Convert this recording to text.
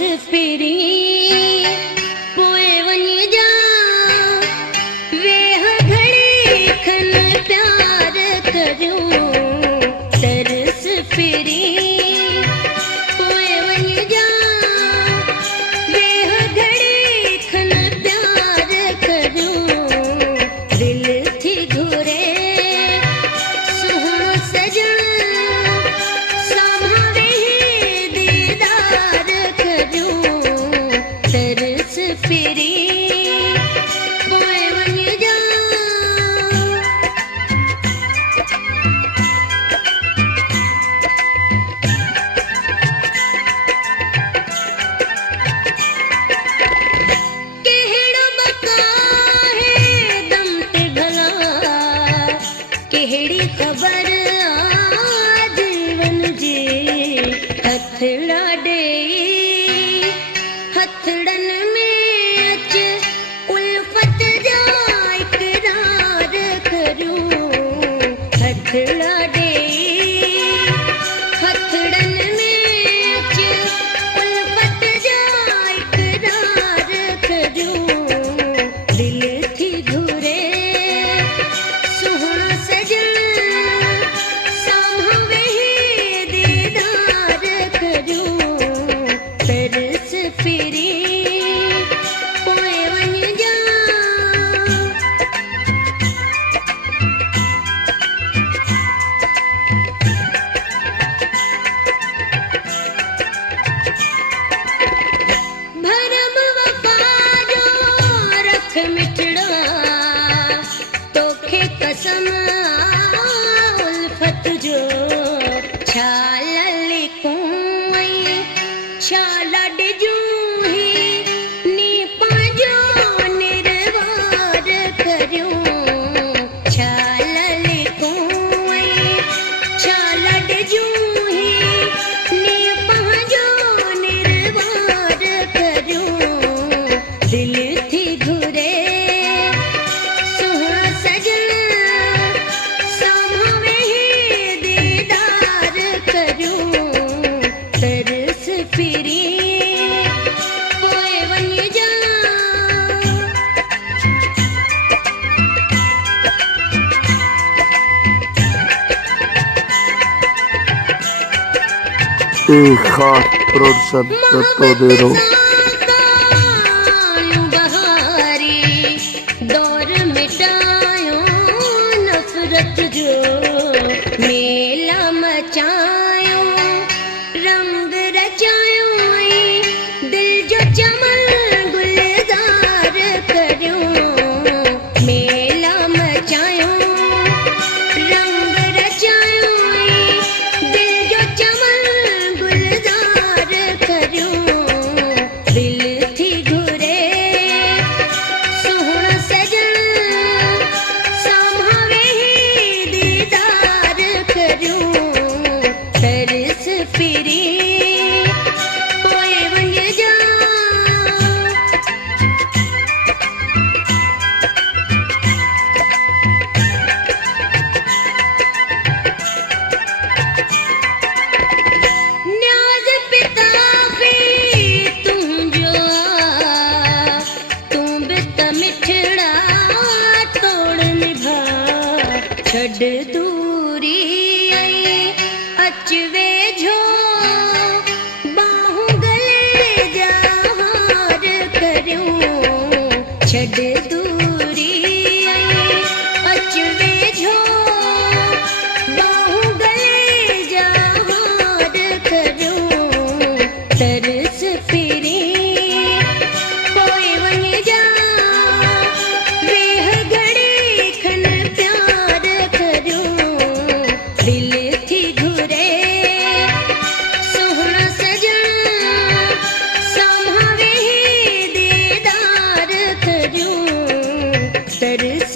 free पोए वञी जा वेह घड़ी खन प्यार करूं तरस फिरी पोए वञी जा वेह घड़ी खन प्यार करूं दिल थी घुरे सुहिणो सजण तरस फिरी पोए वञी जा कहिड़ो बका है दम ते भला कहिड़ी ख़बर आ जीवन जी हथड़ा ॾेई हथड़न में अच उल्फत जा इकरार करूं हथड़ा ॾेई हथड़न में अच उल्फत जा इकरार करूं दिल थी घुरे सुहिणो सजण साम्हूं वेही दीदार करूं तरस फिरी पोए वञी जा भरम वफा जो रख मिठड़ा तोखे कसम उल्फत जो छा लिखूं छा लॾजूं दिल थी घुरे सुहिणो सजण साम्हूं वेही दीदार करूं तरस फिरी पोए वञी जा एक खास प्रोडक्शन Totodero दौर मिटायो नफरत जो मेला मचायो रंग रचायो दिल जो चमन गुलजार करूं मेला मचायो रंग रचायो दिल जो चमन गुलजार करूं दिल थी घुरे सुहिणो सजण साम्हूं वेही दीदार करूं तरस फिरी पोए वञी जा न्याज़ पिता भी तुंहिंजो तूं बि त मिठड़ा तोड़ निभा छॾ दूरी अच वेझो बाहूं गले जा हार करूं छॾ दूरी अच वेझो बाहूं गले जा हार करूं तरस फिरी पोए वञी जा वेह घड़ी खन प्यार करूं दिल थी घुरे सुहिणो सजण साम्हूं वेही दीदार करूं तरस